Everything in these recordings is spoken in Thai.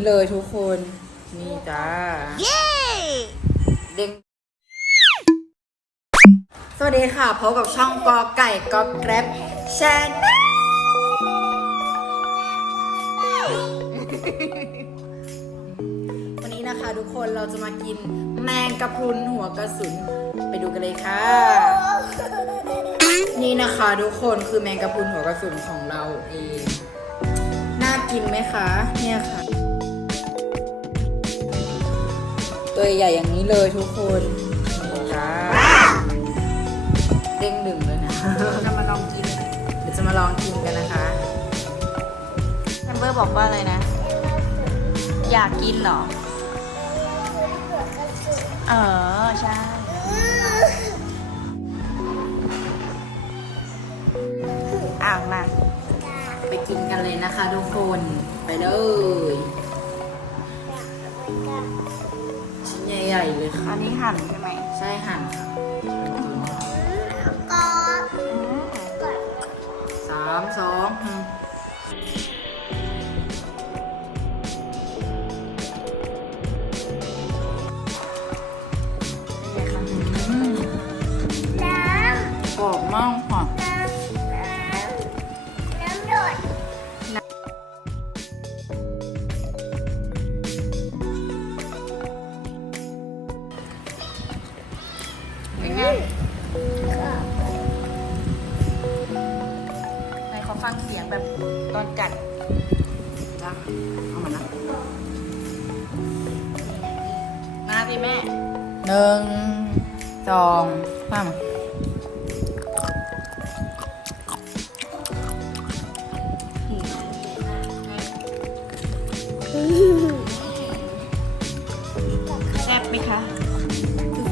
นี้เลยทุกคน นี่จ้า เย้เด้งสวัสดีค่ะพบกับช่องกอไก่กอแกร็บแชนวันนี้นะคะทุกคนเราจะมากินแมงกะพรุนหัวกระสุน ไปดูกันเลยค่ะ นี่นะคะทุกคนคือแมงกะพรุนหัวกระสุนของเราเอง น่ากินไหมคะ เนี่ยค่ะ ตัวใหญ่อย่างนี้เลยทุกคนนี่จ้าเด้งดึงเลยนะจะมาลองกินเดี๋ยวจะมาลองกินกันนะคะแชมเบอร์บอกว่าอะไรนะ อยากกินเหรอ เออ ใช่อ่างมา ไปกินกันเลยนะคะทุกคน ไปเลย หั่นใช่ไหมใช่หั่นค่ะสามสองหนึ่งอืมกรอบมากค่ะ เป็นไงไหนขอฟังเสียงแบบตอนกัดจ้ะเอามานะมาสิแม่หนึ่งสองสามแ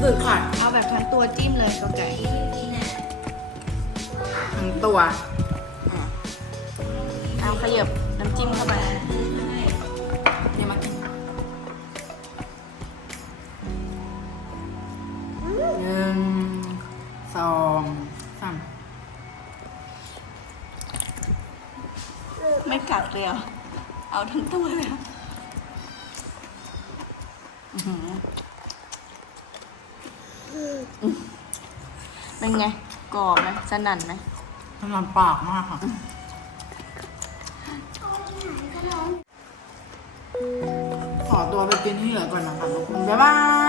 สุดๆค่ะเอาแบบทั้งตัวจิ้มเลยก็ไก่ทั้งตัวเอาขยับน้ำจิ้มเข้าไปเนี่ยมากินหนึ่งสองสามไม่กัดเลยเหรอเอาทั้งตัวเลยเหรออื้อหือ เป็นไงกรอบไหมสนั่นไหมทำลำปากมากค่ะขอตัวไปกินที่เหลือก่อนนะคะทุกคนบ๊ายบาย